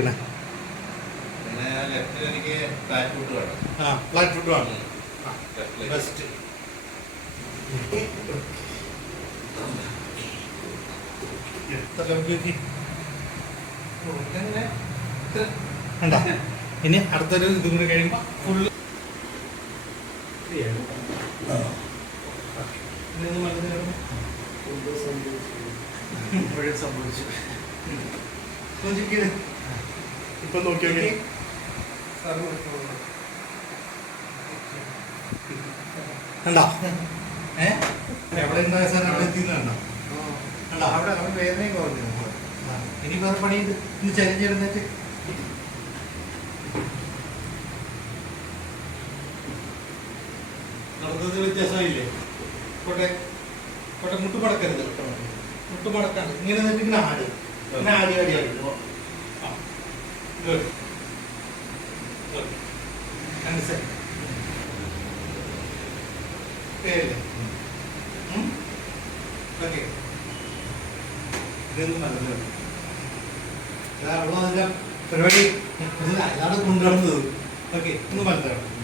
എടുക്കണേ? ആ flat food വേണം. ബെസ്റ്റ്. ഇനി അടുത്തൊരു ഇതും കൂടി കഴിയുമ്പോൾ ഫുള്ള് സംഭവിച്ചു. ഇപ്പൊ നോക്കി നോക്കി കണ്ടോ? എവിടെ ഉണ്ടായ സാധനം അവിടെ എത്തിയിട്ടുണ്ടോ? കണ്ടോ? അവിടെ അവൻ വേദനയും കുറഞ്ഞു. ഇനി വേറെ പണിയുണ്ട്. ഇനി ചരിഞ്ഞ് എഴുന്നേറ്റ് നടന്നത് വ്യത്യാസമായില്ലേ? കോട്ടെ കോട്ടെ മുട്ടുമടക്കരുത്. മുട്ടുമടക്കാണ് ഇങ്ങനെ നിന്നിട്ട് ഇങ്ങനെ ആട് ഇങ്ങനെ ആടി ആടി ആടി. Good good. രണ്ട് സെക്കൻഡ്. ഓക്കെ. ഇതൊന്നും നല്ലതാണ്. പരിപാടി അയാളെ കൊണ്ടുവരുന്നത്. ഓക്കെ, ഒന്ന് മനസ്സിലാക്കണം.